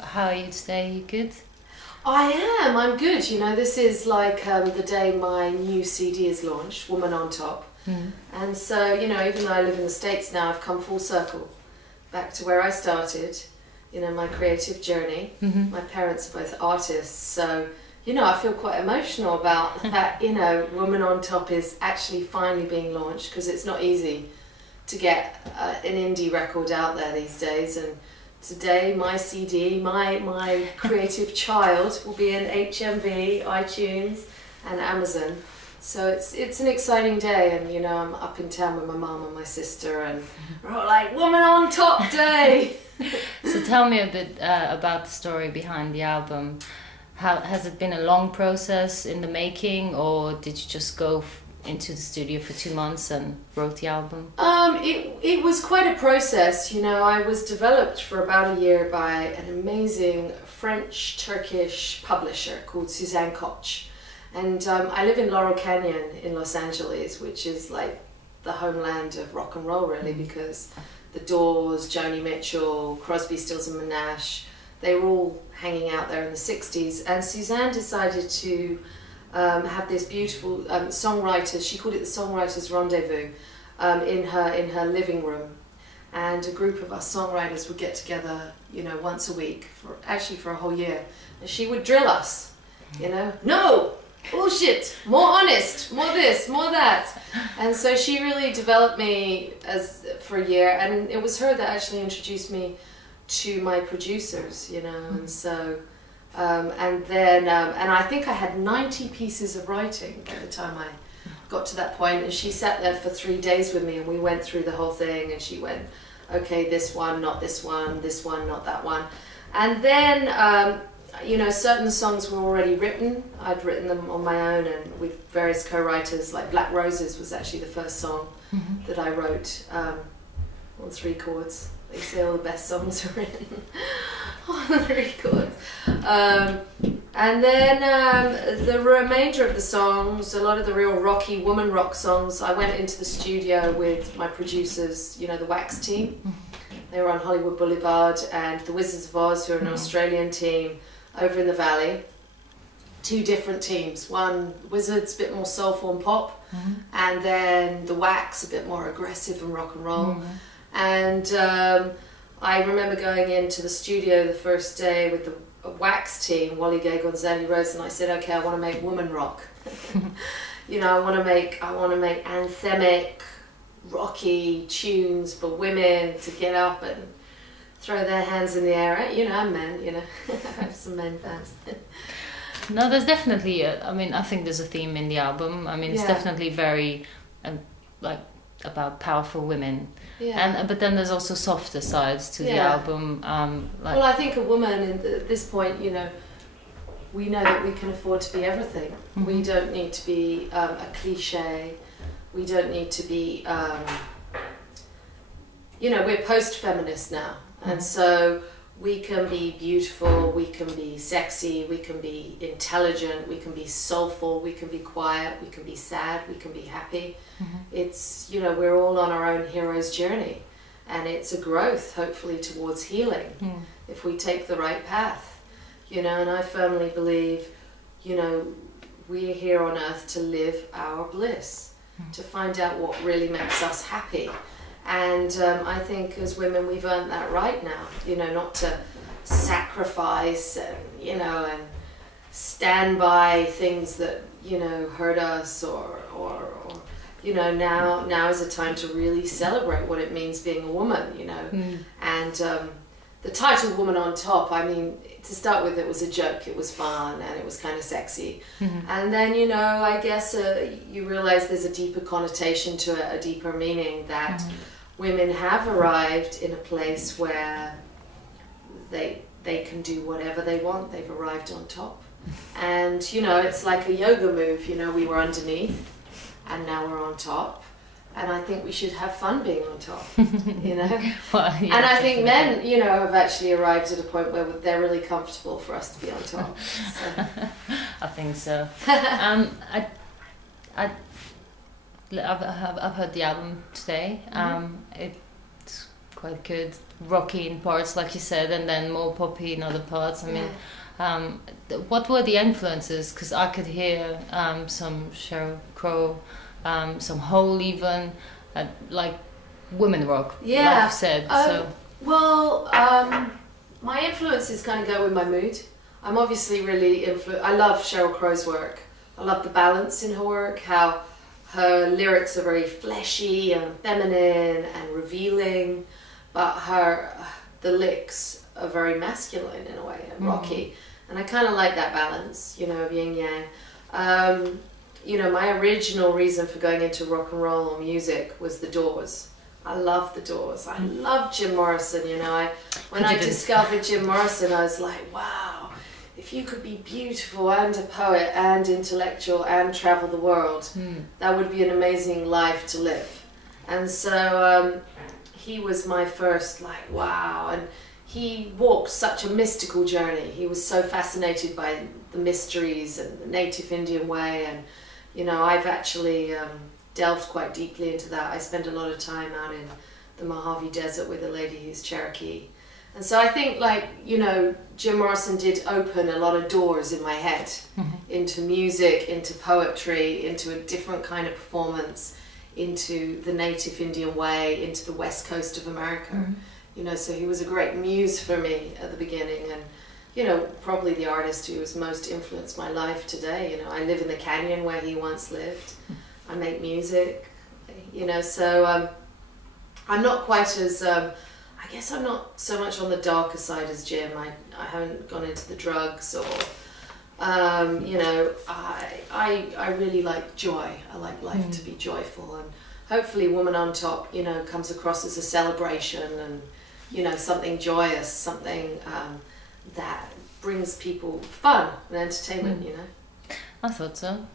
How are you today? You good? I'm good. You know, this is like the day my new CD is launched, Woman on Top. And so, you know, even though I live in the States now, I've come full circle back to where I started, you know, my creative journey. My parents are both artists, so, you know, I feel quite emotional about the fact, you know, Woman on Top is actually finally being launched, because it's not easy to get an indie record out there these days. And today, my CD, my creative child, will be in HMV, iTunes, and Amazon. So it's an exciting day, and you know, I'm up in town with my mum and my sister, and we're all like, Woman on Top Day! So tell me a bit about the story behind the album. Has it been a long process in the making, or did you just go into the studio for 2 months and wrote the album? It was quite a process. You know, I was developed for about a year by an amazing French-Turkish publisher called Suzanne Koch. And I live in Laurel Canyon in Los Angeles, which is like the homeland of rock and roll, really, because the Doors, Joni Mitchell, Crosby, Stills and Nash, they were all hanging out there in the 60s. And Suzanne decided to have this beautiful songwriters, she called it the Songwriters Rendezvous, in her living room. And a group of us songwriters would get together, you know, once a week, for a whole year. And she would drill us, you know, no! Bullshit, more honest, more this, more that. And so she really developed me for a year, and it was her that actually introduced me to my producers, you know. And so and I think I had 90 pieces of writing by the time I got to that point, and she sat there for 3 days with me, and we went through the whole thing, and she went, okay, this one, not this one, not that one. And then you know, certain songs were already written. I'd written them on my own and with various co-writers, like Black Roses was actually the first song that I wrote on 3 chords. They say all the best songs are written on 3 chords. And then the remainder of the songs, a lot of the real rocky woman rock songs, I went into the studio with my producers, you know, the Wax team. They were on Hollywood Boulevard, and the Wizards of Oz, who are an Australian team, over in the Valley. 2 different teams. One, Wizards, a bit more soulful and pop, and then the Wax, a bit more aggressive and rock and roll. And I remember going into the studio the first day with the Wax team, Wally Gagel and Zandy Rose, and I said, okay, I want to make woman rock. You know, I want to make anthemic, rocky tunes for women to get up and throw their hands in the air. You know, I'm men, you know. I have some men fans. No, there's definitely I mean, I think there's a theme in the album. I mean, it's definitely very like about powerful women. And but then there's also softer sides to the album. Well, I think a woman at this point, you know, we know that we can afford to be everything. We don't need to be a cliche. We don't need to be, you know, we're post-feminist now. And so we can be beautiful, we can be sexy, we can be intelligent, we can be soulful, we can be quiet, we can be sad, we can be happy. It's, you know, we're all on our own hero's journey, and it's a growth, hopefully, towards healing if we take the right path, you know. And I firmly believe, you know, we're here on earth to live our bliss, to find out what really makes us happy. And I think as women we've earned that right now, you know, not to sacrifice and, you know, and stand by things that, you know, hurt us or you know, now is a time to really celebrate what it means being a woman, you know. And the title Woman on Top, I mean, to start with, it was a joke, it was fun, and it was kind of sexy. And then, you know, I guess you realize there's a deeper connotation to it, a deeper meaning, that women have arrived in a place where they can do whatever they want. They've arrived on top. And, you know, it's like a yoga move, you know, we were underneath and now we're on top. And I think we should have fun being on top, you know. Well, yeah, and I think men, you know, have actually arrived at a point where they're really comfortable for us to be on top. So. I think so. I've heard the album today. It's quite good, rocky in parts, like you said, and then more poppy in other parts. I mean, what were the influences? Because I could hear some Sheryl Crow, some Hole even, like women rock, like you said. Well, my influences kind of go with my mood. I'm obviously really I love Sheryl Crow's work. I love the balance in her work, how her lyrics are very fleshy and feminine and revealing, but the licks are very masculine in a way and rocky. And I kind of like that balance, you know, of yin yang. You know, my original reason for going into rock and roll or music was The Doors. I love The Doors. I love Jim Morrison, you know. When I discovered Jim Morrison, I was like, wow, if you could be beautiful and a poet and intellectual and travel the world, that would be an amazing life to live. And so he was my first, like, wow. And he walked such a mystical journey. He was so fascinated by the mysteries and the native Indian way. And, you know, I've actually delved quite deeply into that. I spent a lot of time out in the Mojave Desert with a lady who's Cherokee. And so I think, like, you know, Jim Morrison did open a lot of doors in my head into music, into poetry, into a different kind of performance, into the native Indian way, into the west coast of America. You know, so he was a great muse for me at the beginning, and, you know, probably the artist who has most influenced my life today. You know, I live in the canyon where he once lived. I make music, you know, so I'm not quite as, I guess I'm not so much on the darker side as Jim. I haven't gone into the drugs or, you know, I really like joy. I like life to be joyful, and hopefully Woman on Top, you know, comes across as a celebration and, you know, something joyous, something that brings people fun and entertainment, you know. I thought so.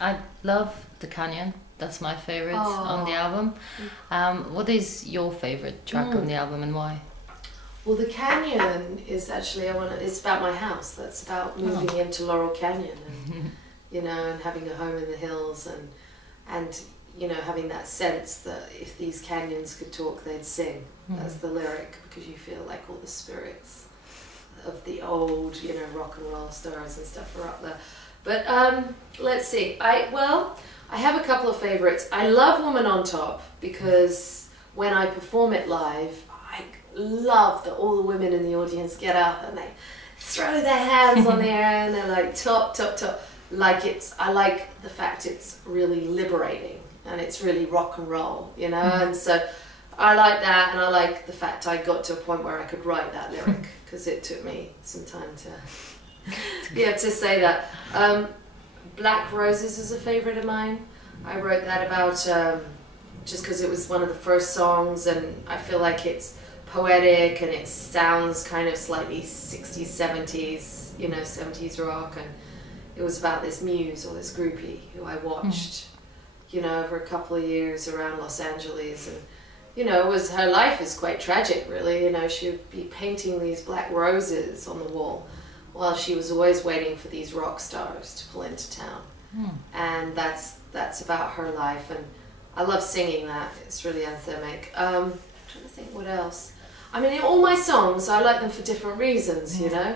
I love The Canyon. That's my favorite on the album. What is your favorite track on the album and why? Well, The Canyon is actually, it's about my house. That's about moving into Laurel Canyon and, you know, and having a home in the hills and, you know, having that sense that if these canyons could talk, they'd sing. That's the lyric, because you feel like all the spirits of the old, you know, rock and roll stars and stuff are up there. But let's see. I have a couple of favorites. I love Woman on Top because when I perform it live, I love that all the women in the audience get up and they throw their hands on the air and they're like top, top, top. I like the fact it's really liberating and it's really rock and roll, you know. And so I like that, and I like the fact I got to a point where I could write that lyric because it took me some time to be able to say that. Black Roses is a favourite of mine. I wrote that about just because it was one of the first songs, and I feel like it's poetic and it sounds kind of slightly 60s, 70s, you know, 70s rock, and it was about this muse or this groupie who I watched, you know, over a couple of years around Los Angeles, and, you know, her life is quite tragic, really. You know, she would be painting these black roses on the wall while she was always waiting for these rock stars to pull into town. And that's about her life, and I love singing that. It's really anthemic. I'm trying to think what else. I mean, in all my songs, I like them for different reasons, you know.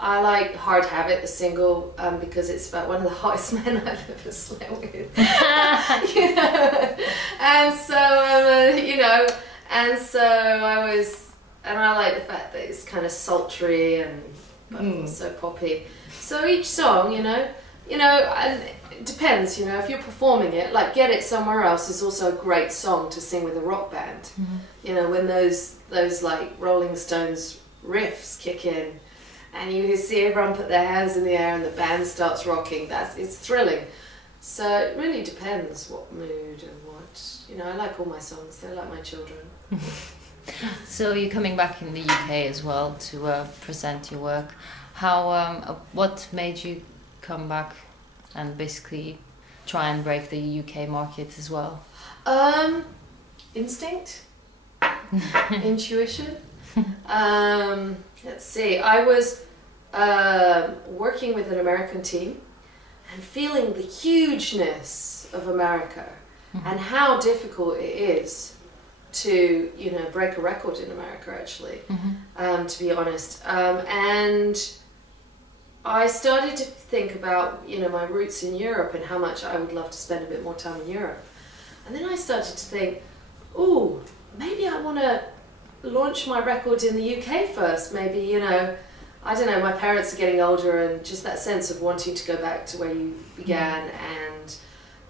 I like Hard Habit, the single, because it's about one of the hottest men I've ever slept with. You know, and so, you know, and so I like the fact that it's kind of sultry and but also poppy. So each song, you know, and it depends, you know, if you're performing it, like Get It Somewhere Else is also a great song to sing with a rock band. You know, when those like Rolling Stones riffs kick in and you see everyone put their hands in the air and the band starts rocking, it's thrilling. So it really depends what mood and what, you know, I like all my songs, they're like my children. So you're coming back in the UK as well to present your work. How? What made you come back and basically try and break the UK market as well? Instinct, intuition. Let's see. I was working with an American team and feeling the hugeness of America and how difficult it is to, you know, break a record in America, actually, to be honest. And I started to think about, you know, my roots in Europe and how much I would love to spend a bit more time in Europe. And then I started to think, ooh, maybe I want to launch my record in the UK first. Maybe, you know, I don't know, my parents are getting older, and just that sense of wanting to go back to where you began. And,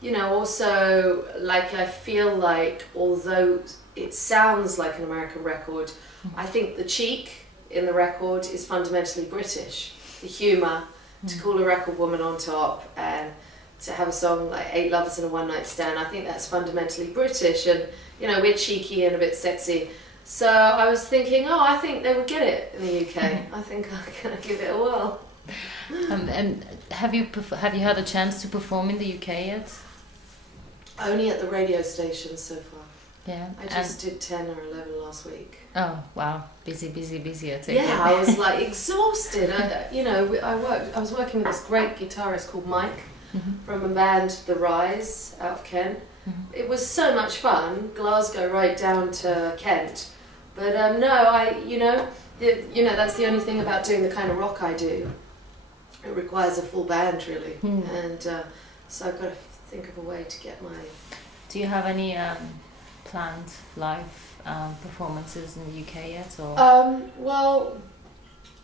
you know, also, like, I feel like although it sounds like an American record, I think the cheek in the record is fundamentally British. The humour, to call a record woman on top, and to have a song like 8 Lovers and a One Night Stand, I think that's fundamentally British, and, you know, we're cheeky and a bit sexy. So I was thinking, oh, I think they would get it in the UK. I think I'm going to give it a whirl. And have you had a chance to perform in the UK yet? Only at the radio station so far. Yeah. I just did 10 or 11 last week. Oh, wow. Busy, I take it. Yeah, I was like exhausted. You know, I was working with this great guitarist called Mike from a band, The Rise, out of Kent. It was so much fun, Glasgow right down to Kent. But no, you know, that's the only thing about doing the kind of rock I do. It requires a full band, really. And so I've got to think of a way to get my... Do you have any planned live performances in the UK yet? Or? Well,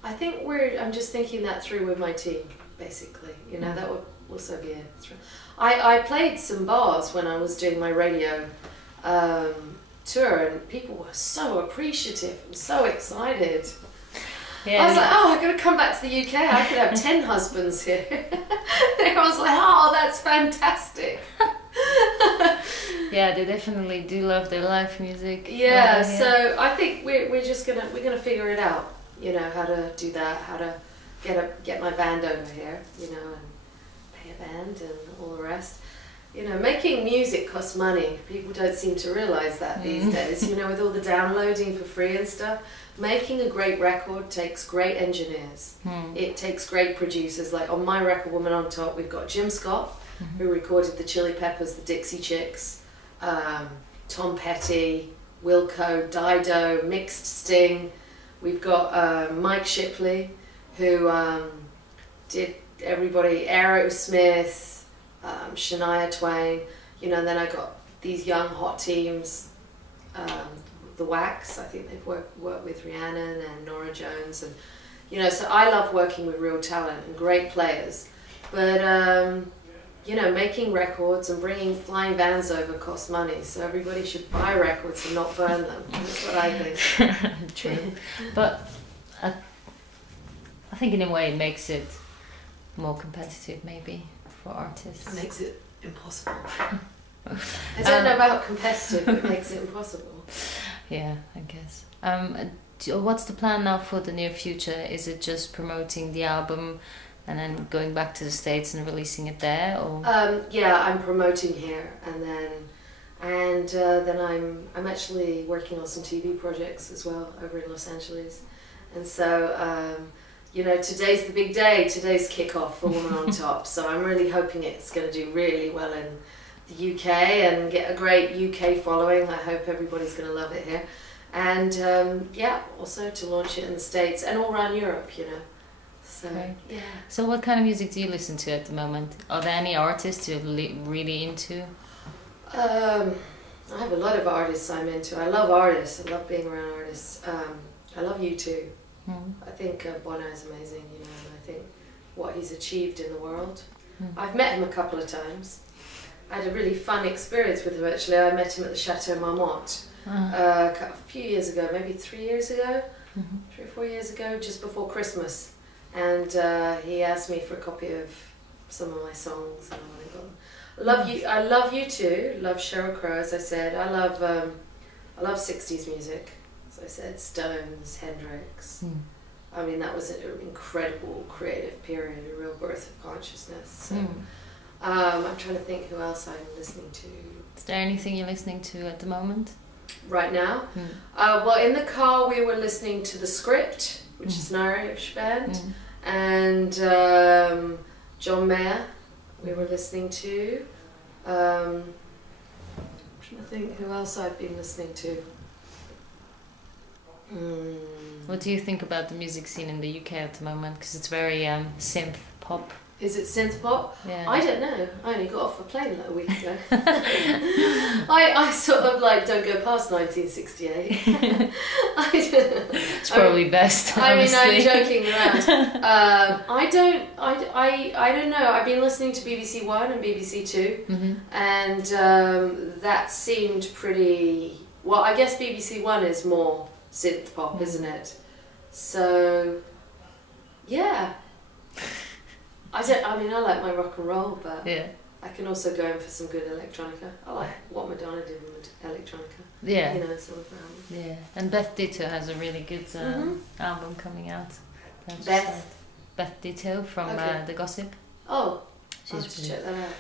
I think I'm just thinking that through with my team, basically. You know, that would also be it. I played some bars when I was doing my radio tour, and people were so appreciative and so excited. Yeah, I was like, oh, I'm going to come back to the UK. I could have 10 husbands here. I was like, oh, that's fantastic. Yeah, they definitely do love their live music. Yeah, so I think we're gonna figure it out. You know, how to do that, how to get my band over here. You know, and pay a band and all the rest. You know, making music costs money. People don't seem to realise that these days. You know, with all the downloading for free and stuff. Making a great record takes great engineers. It takes great producers. Like on my record, Woman on Top, we've got Jim Scott, who recorded the Chili Peppers, the Dixie Chicks, Tom Petty, Wilco, Dido, Mixed Sting. We've got Mike Shipley, who did everybody, Aerosmith, Shania Twain, you know, and then I got these young hot teams, The Wax, I think they've worked with Rhiannon and Norah Jones, and, you know, so I love working with real talent and great players, but you know, making records and bringing flying bands over costs money, so everybody should buy records and not burn them. That's what I think. True. But I think in a way it makes it more competitive, maybe, for artists. It makes it impossible. I don't know about competitive, but it makes it impossible. Yeah, I guess. What's the plan now for the near future? Is it just promoting the album and then going back to the States and releasing it there, or? Yeah, I'm promoting here, and then I'm actually working on some TV projects as well over in Los Angeles, and so you know, today's the big day. Today's kickoff for Woman on Top, so I'm really hoping it's going to do really well in the UK and get a great UK following. I hope everybody's going to love it here, and yeah, also to launch it in the States and all around Europe, you know. So, yeah. So what kind of music do you listen to at the moment? Are there any artists you're really into? I have a lot of artists I'm into. I love artists. I love being around artists. I love U2. I think Bono is amazing, you know, and I think what he's achieved in the world. I've met him a couple of times. I had a really fun experience with him, actually. I met him at the Chateau Marmont a few years ago, maybe 3 years ago, 3 or 4 years ago, just before Christmas. And he asked me for a copy of some of my songs, and I got them. I love U2. Love Sheryl Crow, as I said. I love 60s music. As I said, Stones, Hendrix. I mean, that was an incredible creative period, a real birth of consciousness. So, I'm trying to think who else I'm listening to. Is there anything you're listening to at the moment? Right now? Well, in the car we were listening to The Script, which is an Irish band, and John Mayer we were listening to. I'm I think who else I've been listening to. What do you think about the music scene in the UK at the moment? Because it's very synth pop. Is it synth pop? Yeah. I don't know. I only got off a plane like a week ago. I sort of like don't go past 1968. It's probably best. Honestly. I mean, I'm joking around. I don't know. I've been listening to BBC One and BBC Two, and that seemed pretty. Well, I guess BBC One is more synth pop, isn't it? So, yeah. I like my rock and roll, but yeah. I can also go in for some good electronica. I like what Madonna did with electronica. Yeah. You know, sort of. Yeah, and Beth Ditto has a really good album coming out. Beth Ditto from The Gossip. Oh, I'll have to check that out.